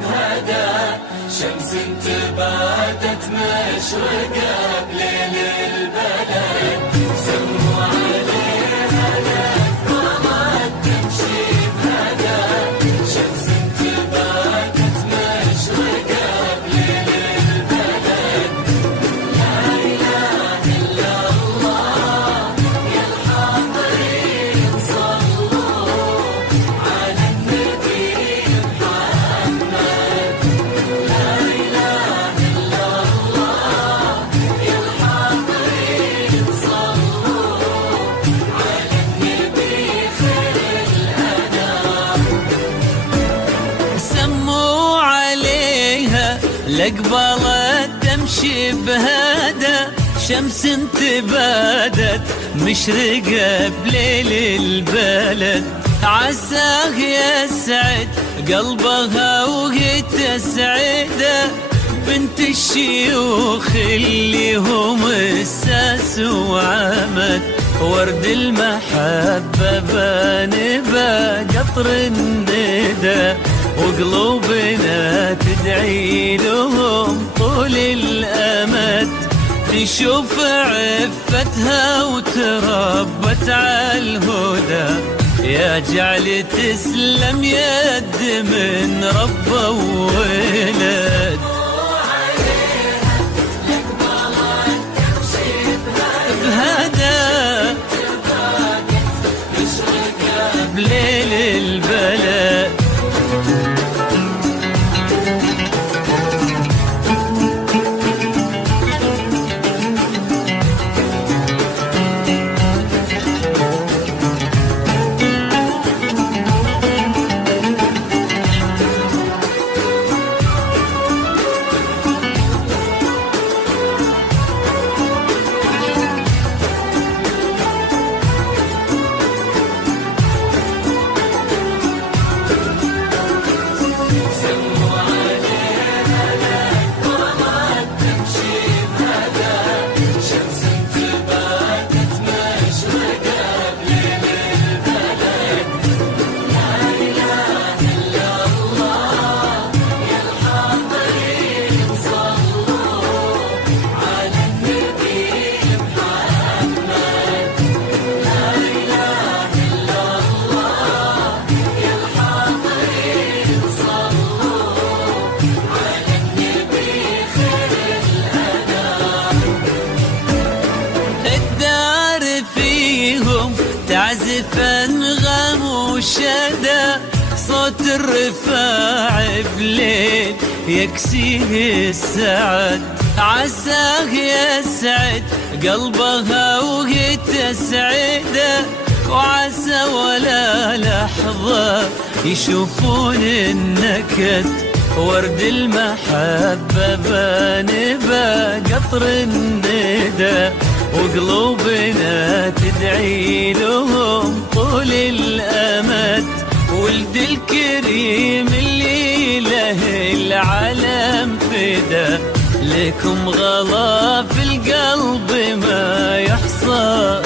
بهدى شمس تبادت مشرقة بليل البلد سموا عليها للقمر تمشي بهدى شمس تبادت مشرقة بليل البلد لا إله إلا الله يا الحاضرين صلوا على النبي محمد لا إله إلا الله يا الحاضرين صلوا على النبي خير الأنام سموا عليها لقبلت تمشي بهدى شمس تبادت مشرقة بليل البلد عساه يسعد قلبها وهي تسعده بنت الشيوخ اللي هم الساس وعمد ورد المحبة بانبا قطر الندى وقلوبنا تدعي لهم طول الأمد تشوف عفتها وتربت على الهدى يا جعل تسلم يد من رب وولد بهدى بليل البلد تعزف انغام وشدى صوت الرفاع بليل يكسيه السعد عساه يسعد قلبها وهي تسعده وعسى ولا لحظة يشوفون النكد ورد المحبة بانبا قطر الندى وقلوبنا تدعي لهم طول الأمد ولد الكريم اللي له العالم فدا لكم غلا في القلب ما يحصى